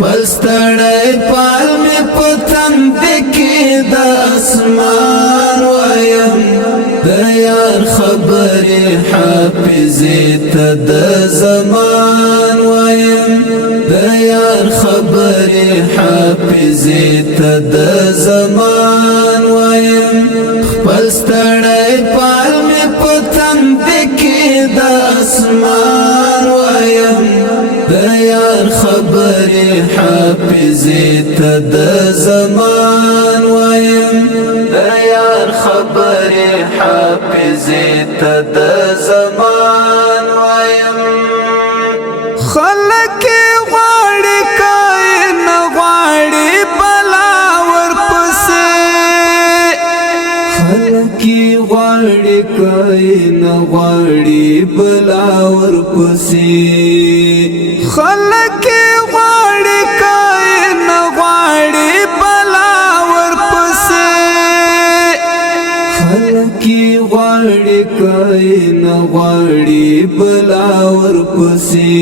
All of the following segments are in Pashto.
پستړی پال می پتن دکی د اسمان وایم د یار خبرې حافظې ته د زمان وایم د یار خبرې حافظې ته د زمان وایم پستړی پال می پتن دکی د اسمان وایم د یار خبرې حافظې ته د زمان وایم د یار خبرې حافظې ته د زمان وایم خلک غواړي کاین غواړي بلا ورپسې خلک غواړي کاین غواړي بلا ورپسې خلک غواړي کاین غواړي بلا ورپسې خلک غواړي کاین غواړي بلا ورپسې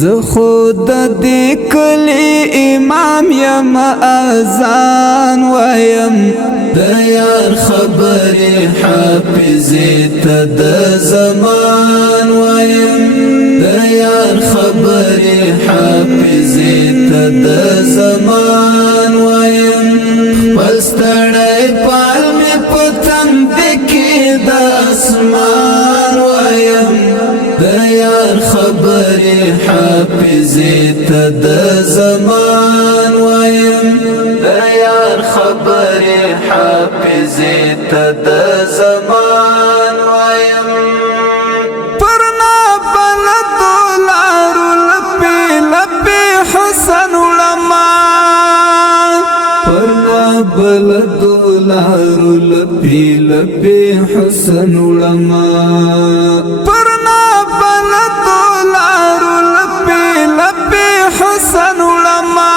زه خود دې کلی امام یم اذان وایم د یار خبرې حافظې ته د زمان وایم د یار خبرې حافظې ته د زمان وایم پستړی پال می پتن دکی د اسمان وایم د یار خبرې حافظې ته د زمان وایم د یار خبرې حافظې ته د زمان وایم پرنا بلدو لارو لپی لپی حسن علماء پرنا بلدو لارو لپی لپی حسن علماء پرنا بلدو لارو لپی لپی حسن علماء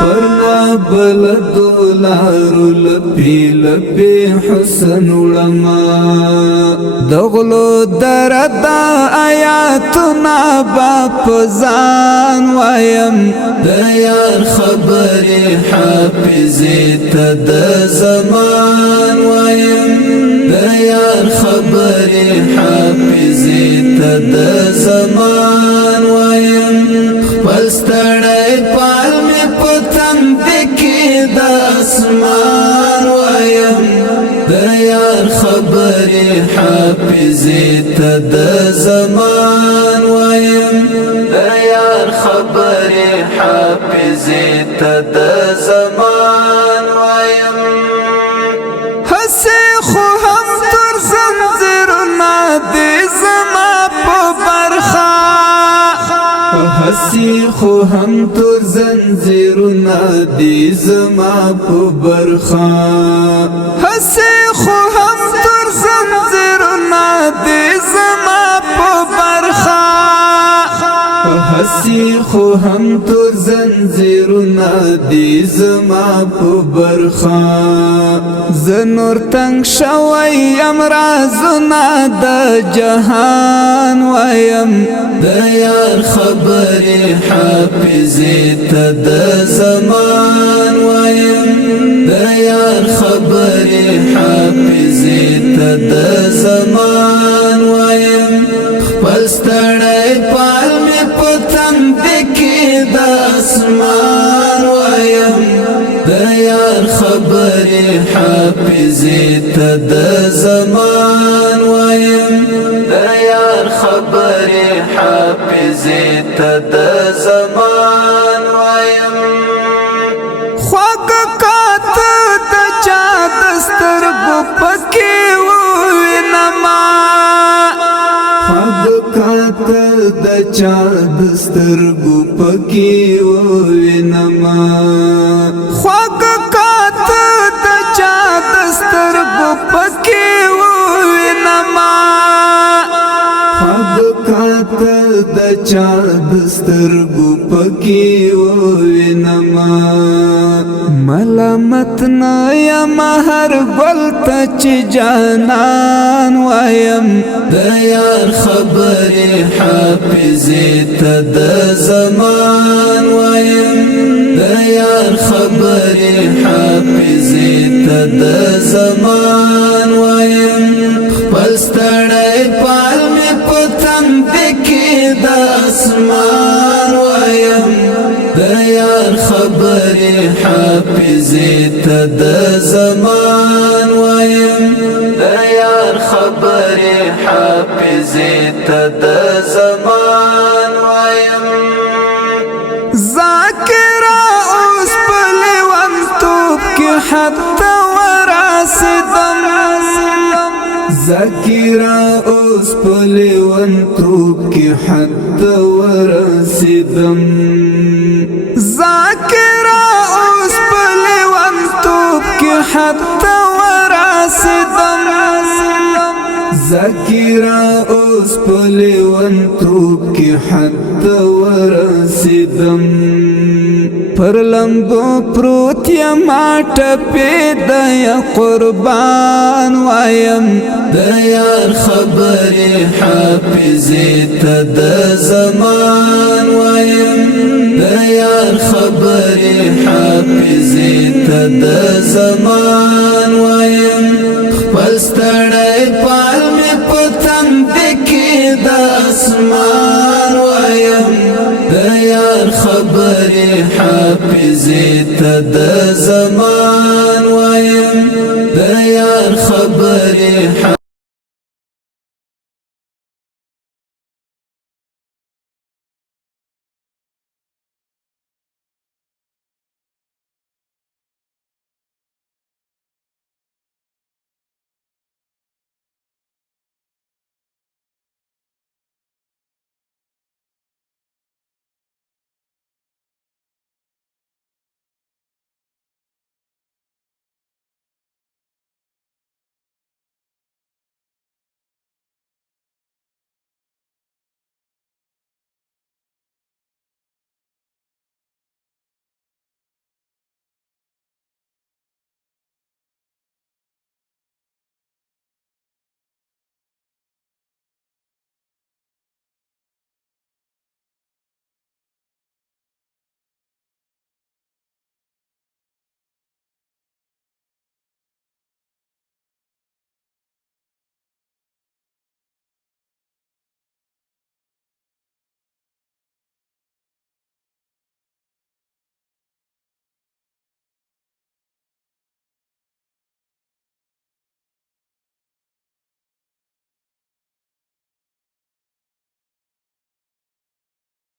پرنا بلدو لارو لپی لپی حسن علماء دغلو درد آیاتنا باپ زان وایم د یار خبرې حافظې ته د زمان وایم د یار خبرې حافظې ته د زمان وایم خپل ستړی پال می پتن دکی د اسمان وایم د یار خبرې حافظې ته د زمان وایم د یار خبرې حافظې ته د زمان وایم هسې خو هم تر زنځیرونه دې زما په برخه هسې خو هم تر زنځیرونه دې زما په برخه هسې خو هم تر زنځیرونه دې زما په برخه هسې خو هم تر زنځیرونه دې زما په برخه زه نور تنګ شوی یم رازونه د جهان وایم د یار خبرې حافظې ته د زمان وایم د یار خبرې حافظې ته د زمان وایم خپل ستړی پال می پتن دکی د اسمان وایم د یار خبرې حافظې ته د زمان وایم د یار خبرې حافظې ته د زمان وایم خوږ کاته د چا د سترګو پکې ووینما خوږ کاته د چا د سترګو پکې ووینما خوږ کاته د چا د سترګو پکې ووینما خوږ قتل د چا دسترګو پکې وینما ملامت نه یم هر ګل ته چې جانان وایم د یار خبرې حافظې ته د زمان وایم د یار خبرې حافظې ته د زمان وایم خپل ستړی پال مې په تندې کې د اسمان وایم د یار خبرې حافظې ته د زمان وایم د یار خبرې حافظې ته د زمان وایم ذاکرا اوس په لیونتوب کې حتی ورسېدم ذاکرا اوس په لیونتوب کې حتی ورسېدم ذاکرا اوس په لیونتوب کې حتی ورسېدم ذاکرا اوس په لیونتوب کې حتی ورسېدم پر لمبو پروت یم ټپې د قربان وایم د یار خبرې حافظې ته د زمان وایم د یار خبرې حافظې ته د زمان وایم خپل ستړی پال مې په تندې کې د اسمان وایم د یار خبرې حافظې ته د زمان وایم د یار خبرې